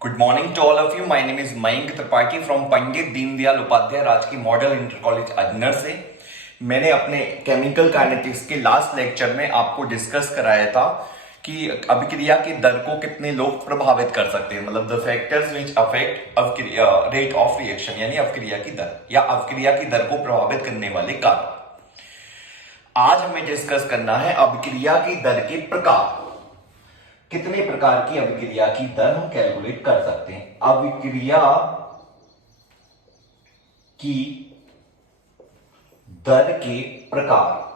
Good morning to all of you. My name is Mayank Tripathi from Pandit Deendayal Upadhyay राजकीय model inter college Ajnar से। मैंने अपने chemical kinetics के लास्ट लेक्चर में आपको डिस्कस कराया था कि अभिक्रिया की दर को कितने लोग प्रभावित कर सकते हैं, मतलब the factors which affect rate of reaction, यानी अभिक्रिया की दर या अभिक्रिया की दर को प्रभावित करने वाले कारक। आज हमें डिस्कस करना है अभिक्रिया की दर के प्रकार। कितने प्रकार की अभिक्रिया की दर हम कैलकुलेट कर सकते हैं। अभिक्रिया की दर के प्रकार।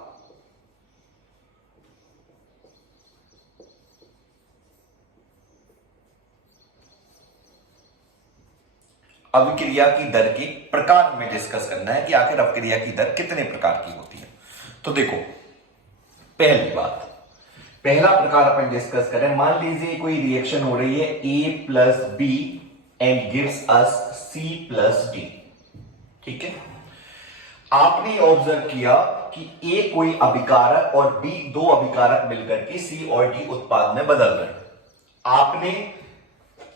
अभिक्रिया की दर के प्रकार हमें डिस्कस करना है कि आखिर अभिक्रिया की दर कितने प्रकार की होती है। तो देखो, पहली बात, पहला प्रकार अपन डिस्कस करें। मान लीजिए कोई रिएक्शन हो रही है A plus B and gives us C plus D. ठीक है, आपने ऑब्जर्व किया कि A कोई अभिकारक और B दो अभिकारक मिलकर के C और D उत्पाद में बदल रहे हैं। आपने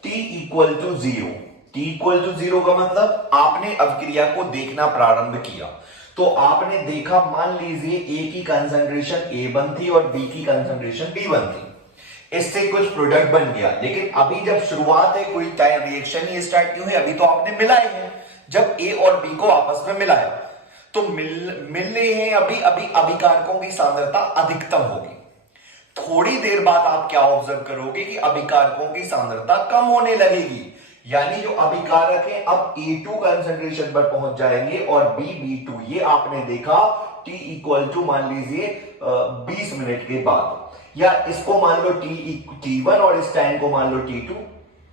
T equal to zero, T equal to zero का मतलब आपने अभिक्रिया को देखना प्रारंभ किया। तो आपने देखा, मान लीजिए A की कंसंट्रेशन A1 थी और B की कंसंट्रेशन B1 थी। इससे कुछ प्रोडक्ट बन गया, लेकिन अभी जब शुरुआत है, कोई टाइम रिएक्शन ही स्टार्ट नहीं हुई, अभी तो आपने मिलाए हैं। जब A और B को आपस में मिलाया तो मिल रहे हैं, अभी अभी अभिकारकों की सांद्रता अधिकतम होगी। थोड़ी देर बाद आप क्या ऑब्जर्व करोगे कि अभिकारकों की सांद्रता कम होने लगेगी, यानी जो अभिकारक है अब A2 कंसंट्रेशन पर पहुंच जाएंगे और B B2। ये आपने देखा T इक्वल टू मान लीजिए 20 मिनट के बाद, या इसको मान लो T1 और इस टाइम को मान लो T2।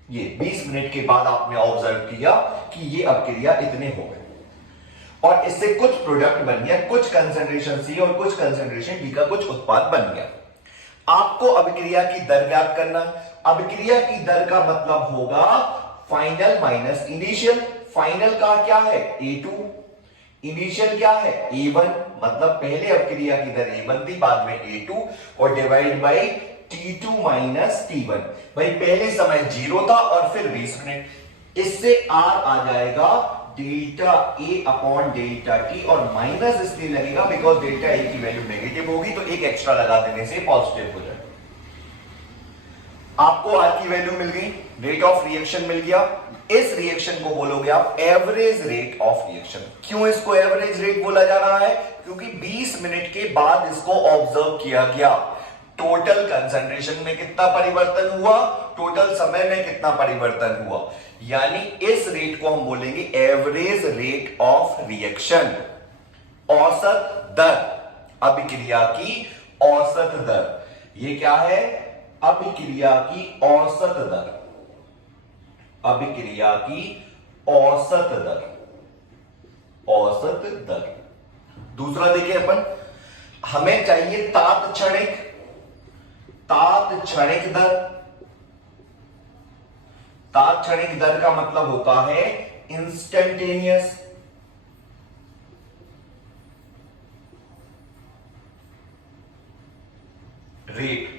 ये 20 मिनट के बाद आपने ऑब्जर्व किया कि ये अभिक्रिया इतने हो गए और इससे कुछ प्रोडक्ट बन गया, कुछ कंसंट्रेशन C और कुछ कंसंट्रेशन D का कुछ उत्पाद बन गया। आपको अभिक्रिया की दर ज्ञात करना। अभिक्रिया की दर का मतलब होगा फाइनल माइनस इनिशियल। फाइनल का क्या है A2, इनिशियल क्या है A1, मतलब पहले अभिक्रिया की दर A1 थी, बाद में A2 और divide by T2 minus T1। भाई पहले समय 0 था और फिर 20 मिनट। इससे R आ जाएगा delta A upon delta T, और माइनस इसलिए लगेगा बिकॉज डेल्टा A की वैल्यू नेगेटिव होगी, तो एक एक्स्ट्रा लगा देने से पॉजिटिव हो जाएगा। आपको R की वैल्यू मिल गई, रेट ऑफ रिएक्शन मिल गया। इस रिएक्शन को बोलोगे आप एवरेज रेट ऑफ रिएक्शन। क्यों इसको एवरेज रेट बोला जा रहा है? क्योंकि 20 मिनट के बाद इसको ऑब्जर्व किया गया। टोटल कंसंट्रेशन में कितना परिवर्तन हुआ, टोटल समय में कितना परिवर्तन हुआ, यानी इस रेट को हम बोलेंगे एवरेज रेट ऑफ रिएक्शन। औसत दर, अभिक्रिया की औसत दर। ये क्या है? अभिक्रिया की औसत दर। अभिक्रिया की औसत दर, औसत दर। दूसरा देखिए अपन, हमें चाहिए तात्क्षणिक, तात्क्षणिक दर। तात्क्षणिक दर का मतलब होता है इंस्टेंटेनियस रेट।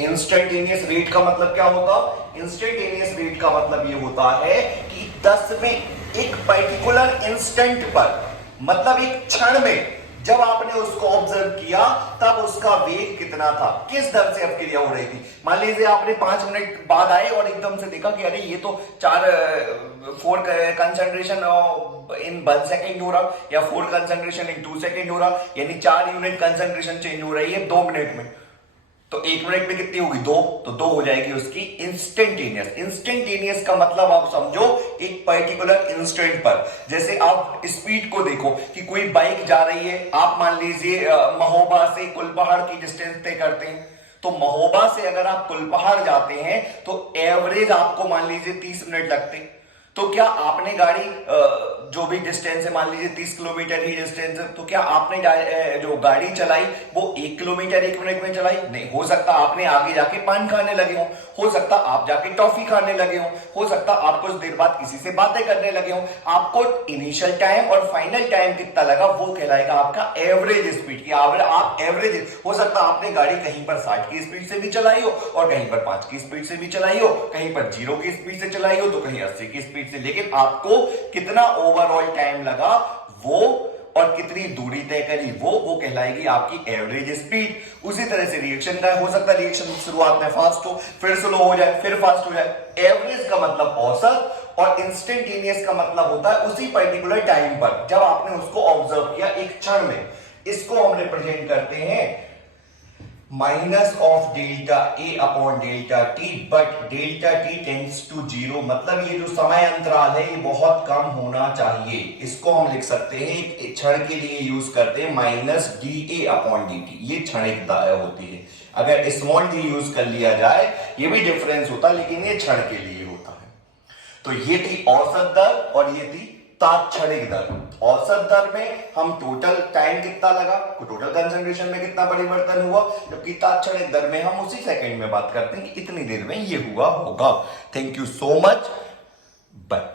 इंस्टेंटेनियस रेट का मतलब क्या होता? इंस्टेंटेनियस रेट का मतलब ये होता है कि 10 में एक पर्टिकुलर इंस्टेंट पर, मतलब एक क्षण में जब आपने उसको ऑब्जर्व किया तब उसका वेग कितना था, किस दर से अभिक्रिया हो रही थी। मान लीजिए आपने 5 मिनट बाद आए और एकदम से देखा कि अरे ये तो 4 कंसंट्रेशन इन 1 सेकेंड हो रहा, या 4 कंसंट्रेशन इन 2 सेकेंड हो रहा, यानी 4 यूनिट कंसंट्रेशन चेंज हो रही है 2 मिनट में। तो 1 मिनट में कितनी होगी? 2, तो 2 हो जाएगी उसकी इंस्टेंटेनियस। इंस्टेंटेनियस का मतलब आप समझो एक पर्टिकुलर इंस्टेंट पर। जैसे आप स्पीड को देखो कि कोई बाइक जा रही है, आप मान लीजिए महोबा से कुलपहाड़ की डिस्टेंस तय करते हैं, तो महोबा से अगर आप कुलपहाड़ जाते हैं तो एवरेज आपको मान लीजिए 30 मिनट लगते हैं। तो क्या आपने गाड़ी जो भी डिस्टेंस है, मान लीजिए 30 किलोमीटर ही डिस्टेंस है, तो क्या आपने जो गाड़ी चलाई वो 1 किलोमीटर 1 मिनट में चलाई? नहीं। हो सकता आपने आगे जाके पान खाने लगे हो सकता आप जाके टॉफी खाने लगे हो सकता आप कुछ देर बाद किसी से बातें करने लगे हो। आपको इनिशियल टाइम और फाइनल टाइम कितना लगा वो कहलाएगा आपका एवरेज स्पीड की। आप एवरेज, हो सकता आपने गाड़ी कहीं पर 60 की स्पीड से भी चलाई हो और कहीं पर 5 की स्पीड से भी चलाई हो, कहीं पर 0 की स्पीड से चलाई हो तो कहीं 80 की स्पीड से, लेकिन आपको कितना ओवरऑल टाइम लगा वो और कितनी दूरी तय करी वो कहलाएगी आपकी एवरेज स्पीड। उसी तरह से रिएक्शन का हो सकता है रिएक्शन शुरुआत में फास्ट हो, फिर स्लो हो जाए, फिर फास्ट हो जाए। एवरेज का मतलब औसत और इंस्टेंटेनियस का मतलब होता है उसी पर्टिकुलर टाइम पर जब आपने उसको ऑब्जर्व किया एक क्षण में। इसको हम रिप्रेजेंट करते हैं minus of delta A upon delta T, but delta T tends to 0, मतलब ये जो समय अंतराल है ये बहुत कम होना चाहिए। इसको हम लिख सकते हैं एक क्षण के लिए यूज करते हैं minus D A upon D T, ये क्षणिक होती है। अगर स्मॉल डी यूज कर लिया जाए ये भी डिफरेंस होता है, लेकिन ये क्षण के लिए होता है। तो ये थी औसत दर और ये थी तात्क्षणिक दर। औसत दर में हम टोटल टाइम कितना लगा, टोटल कंसंट्रेशन में कितना परिवर्तन हुआ, जबकि तात्क्षणिक दर में हम उसी सेकंड में बात करते हैं कि इतनी देर में ये हुआ होगा। Thank you so much, bye.